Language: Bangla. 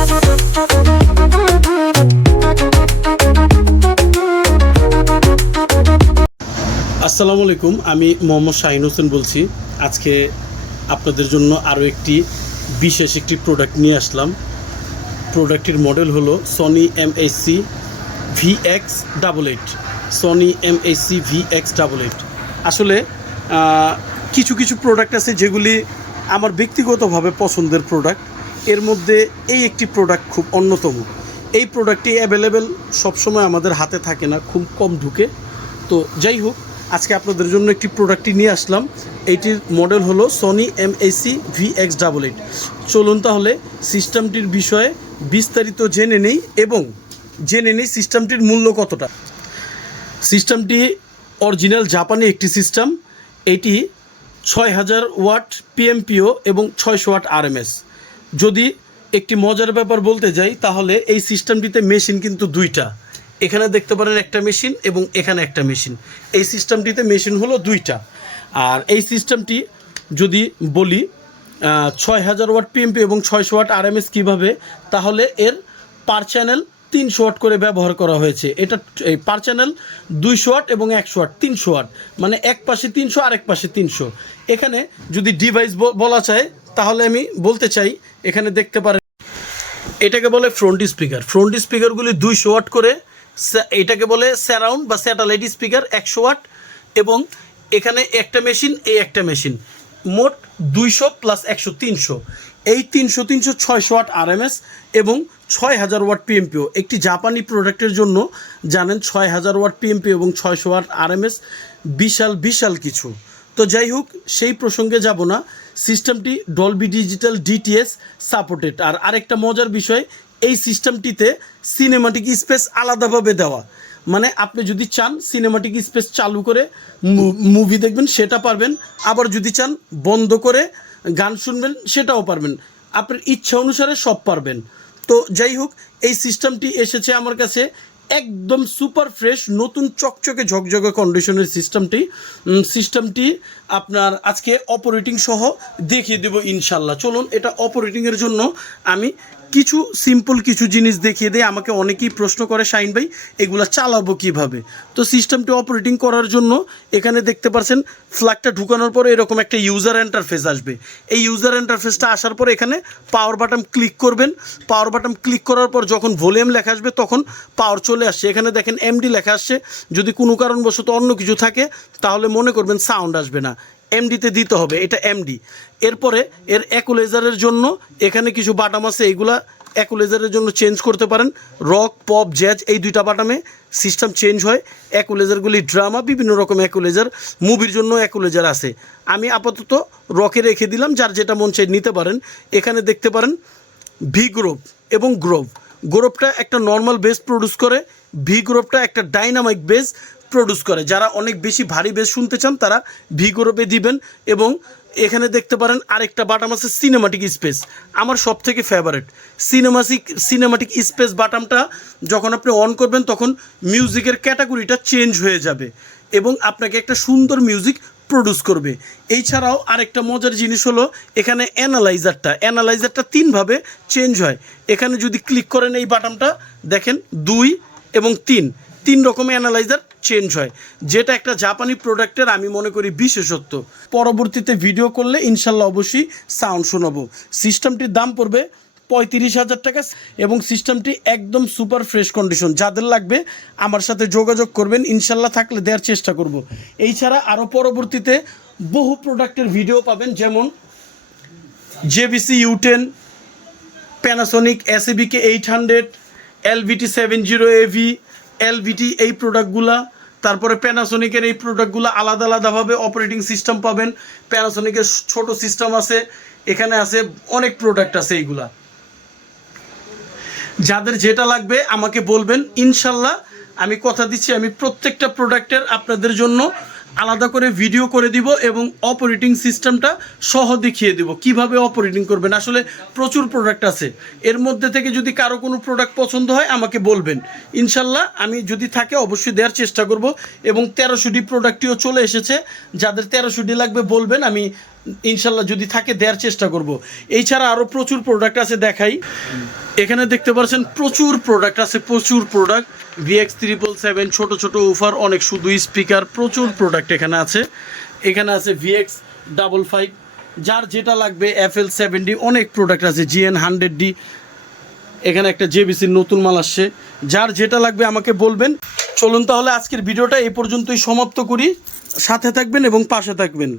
আসসালামু আলাইকুম, আমি মোহাম্মদ শাহিন হোসেন বলছি। আজকে আপনাদের জন্য আরও একটি বিশেষ একটি প্রোডাক্ট নিয়ে আসলাম। প্রোডাক্টটির মডেল হলো Sony M S C V X double eight Sony M S C V X double eight আসলে কিছু কিছু প্রোডাক্ট আছে যেগুলি আমার ব্যক্তিগতভাবে পছন্দের প্রোডাক্ট এর মধ্যে এই একটি প্রোডাক্ট খুব অন্যতম। এই প্রোডাক্টটি অ্যাভেলেবেল সবসময় আমাদের হাতে থাকে না, খুব কম ঢুকে। তো যাই হোক, আজকে আপনাদের জন্য একটি প্রোডাক্টটি নিয়ে আসলাম। এইটির মডেল হলো Sony M A C V X double eight চলুন তাহলে সিস্টেমটির বিষয়ে বিস্তারিত জেনে নেই এবং জেনে নেই সিস্টেমটির মূল্য কতটা। সিস্টেমটি অরিজিনাল জাপানি একটি সিস্টেম এটি ছয় হাজার ওয়াট পিএমপিও এবং ছয়শো ওয়াট আরএমএস যদি একটি মজার ব্যাপার বলতে যাই, তাহলে এই সিস্টেমটিতে মেশিন কিন্তু দুইটা। এখানে দেখতে পারেন একটা মেশিন এবং এখানে একটা মেশিন। এই সিস্টেমটিতে মেশিন হলো দুইটা। আর এই সিস্টেমটি যদি বলি ছয় হাজার ওয়াট পিএমপি এবং ছয়শো ওয়াট আরএমএস কীভাবে, তাহলে এর পার চ্যানেল তিনশো ওয়াট করে ব্যবহার করা হয়েছে। এটা, এই পার চ্যানেল দুইশো ওয়াট এবং একশো ওয়াট, তিনশো ওয়াট। মানে এক পাশে তিনশো আর এক পাশে তিনশো। এখানে যদি ডিভাইস বলা চায় তাহলে আমি বলতে চাই, এখানে দেখতে পারেন, এটাকে বলে ফ্রন্ট স্পিকার ফ্রন্ট স্পিকারগুলি দুইশো ওয়াট করে এটাকে বলে স্যারাউন্ড বা স্যাটেলাইট স্পিকার একশো ওয়াট এবং এখানে একটা মেশিন এই একটা মেশিন মোট দুইশো প্লাস একশো তিনশো। এই তিনশো তিনশো ছয়শো ওয়াট আরএমএস এবং ছয় হাজার ওয়াট পিএমপিও একটি জাপানি প্রোডাক্টের জন্য জানেন, ছয় হাজার ওয়াট পিএমপি এবং ছয়শো ওয়াট আরএমএস বিশাল বিশাল কিছু। তো যাই হোক, সেই প্রসঙ্গে যাব না। সিস্টেমটি ডলবি ডিজিটাল ডিটিএস সাপোর্টেড আর আরেকটা মজার বিষয়, এই সিস্টেমটিতে সিনেমাটিক স্পেস আলাদাভাবে দেওয়া। মানে আপনি যদি চান সিনেমাটিক স্পেস চালু করে মুভি দেখবেন, সেটা পারবেন। আবার যদি চান বন্ধ করে গান শুনবেন, সেটাও পারবেন। আপনার ইচ্ছা অনুসারে সব পারবেন। তো যাই হোক, এই সিস্টেমটি এসেছে আমার কাছে। একদম সুপার ফ্রেশ, নতুন চকচকে ঝকঝকে কন্ডিশনের সিস্টেমটি সিস্টেমটি আপনার আজকে অপারেটিং সহ দেখিয়ে দেবো ইনশাল্লাহ। চলুন, এটা অপারেটিংয়ের জন্য আমি কিছু সিম্পল কিছু জিনিস দেখিয়ে দেয়, আমাকে অনেকেই প্রশ্ন করে শাইন ভাই, এগুলো চালাবো কীভাবে? তো সিস্টেমটি অপারেটিং করার জন্য এখানে দেখতে পাচ্ছেন ফ্ল্যাগটা ঢুকানোর পরে এরকম একটা ইউজার ইন্টারফেস আসবে। এই ইউজার ইন্টারফেসটা আসার পর এখানে পাওয়ার বাটন ক্লিক করবেন। পাওয়ার বাটন ক্লিক করার পর যখন ভলিউম লেখা আসবে, তখন পাওয়ার চলে আসছে। এখানে দেখেন এমডি লেখা আসছে। যদি কোনো কারণবশত অন্য কিছু থাকে, তাহলে মনে করবেন সাউন্ড আসবে না। এমডিতে দিতে হবে, এটা এমডি এরপরে এর অ্যাকুলেজারের জন্য এখানে কিছু বাটাম আছে এইগুলা অ্যাকুলেজারের জন্য চেঞ্জ করতে পারেন। রক পপ জ্যাজ এই দুইটা বাটামে সিস্টেম চেঞ্জ হয়। অ্যাকুলেজারগুলি ড্রামা বিভিন্ন রকম অ্যাকুলেজার মুভির জন্য অ্যাকুলেজার আছে। আমি আপাতত রকে রেখে দিলাম, যার যেটা মন চাই নিতে পারেন। এখানে দেখতে পারেন ভি গ্রোভ এবং গ্রোভ গ্রোভটা একটা নর্মাল বেস প্রডিউস করে ভি গ্রোভটা একটা ডাইনামিক বেস প্রডিউস করে। যারা অনেক বেশি ভারী বেশ শুনতে চান, তারা ভি গ্রোভে দিবেন এবং এখানে দেখতে পারেন আরেকটা বাটাম আছে সিনেমাটিক স্পেস আমার সব থেকে ফেভারেট সিনেমাটিক সিনেমাটিক স্পেস বাটামটা যখন আপনি অন করবেন, তখন মিউজিকের ক্যাটাগরিটা চেঞ্জ হয়ে যাবে এবং আপনাকে একটা সুন্দর মিউজিক প্রডিউস করবে। এই ছাড়াও আরেকটা মজার জিনিস হলো, এখানে অ্যানালাইজারটা অ্যানালাইজারটা তিনভাবে চেঞ্জ হয়। এখানে যদি ক্লিক করেন এই বাটামটা, দেখেন দুই এবং তিন। তিন রকমের অ্যানালাইজার চেঞ্জ হয়। যেটা একটা জাপানি প্রোডাক্টের আমি মনে করি, বিশেষত্ব। পরবর্তীতে ভিডিও করলে ইনশাল্লাহ অবশ্যই সাউন্ড শোনাবো। সিস্টেমটির দাম পড়বে পঁয়ত্রিশ হাজার টাকা এবং সিস্টেমটি একদম সুপার ফ্রেশ কন্ডিশন যাদের লাগবে, আমার সাথে যোগাযোগ করবেন। ইনশাল্লাহ থাকলে দেওয়ার চেষ্টা করব। এই ছাড়া আরও পরবর্তীতে বহু প্রোডাক্টের ভিডিও পাবেন, যেমন J B C U ten Panasonic A C B K eight hundred L V T seven zero A V L V T এই প্রোডাক্টগুলা তারপরে প্যানাসোনিকের এই প্রোডাক্টগুলো আলাদা আলাদাভাবে অপারেটিং সিস্টেম পাবেন। প্যানাসোনিকের ছোট সিস্টেম আছে, এখানে আছে অনেক প্রোডাক্ট আছে এইগুলা। যাদের যেটা লাগবে আমাকে বলবেন, ইনশাল্লাহ। আমি কথা দিচ্ছি, আমি প্রত্যেকটা প্রোডাক্টের আপনাদের জন্য। আলাদা করে ভিডিও করে দিব এবং অপারেটিং সিস্টেমটা সহ দেখিয়ে দিব। কীভাবে অপারেটিং করবেন? আসলে প্রচুর প্রোডাক্ট আছে। এর মধ্যে থেকে যদি কারও কোনো প্রোডাক্ট পছন্দ হয়, আমাকে বলবেন। ইনশাল্লাহ আমি যদি থাকে অবশ্যই দেওয়ার চেষ্টা করব এবং তেরোশোটি প্রোডাক্টটিও চলে এসেছে। যাদের তেরোশোটি লাগবে বলবেন, আমি ইনশাল্লাহ যদি থাকে দেওয়ার চেষ্টা করব। এই ছাড়া আরও প্রচুর প্রোডাক্ট আছে দেখাই। এখানে দেখতে পাচ্ছেন প্রচুর প্রোডাক্ট আছে, প্রচুর প্রোডাক্ট ভিএক্স ত্রিপল সেভেন ছোটো ছোটো উফার অনেক শুধু স্পিকার প্রচুর প্রোডাক্ট এখানে আছে। এখানে আছে ভিএক্স ডাবল ফাইভ যার যেটা লাগবে এফ এল সেভেন্টি অনেক প্রোডাক্ট আছে জিএন হান্ড্রেড ডি এখানে একটা জেবিসির নতুন মাল আসছে। যার যেটা লাগবে আমাকে বলবেন। চলুন তাহলে আজকের ভিডিওটা এই পর্যন্তই সমাপ্ত করি। সাথে থাকবেন এবং পাশে থাকবেন।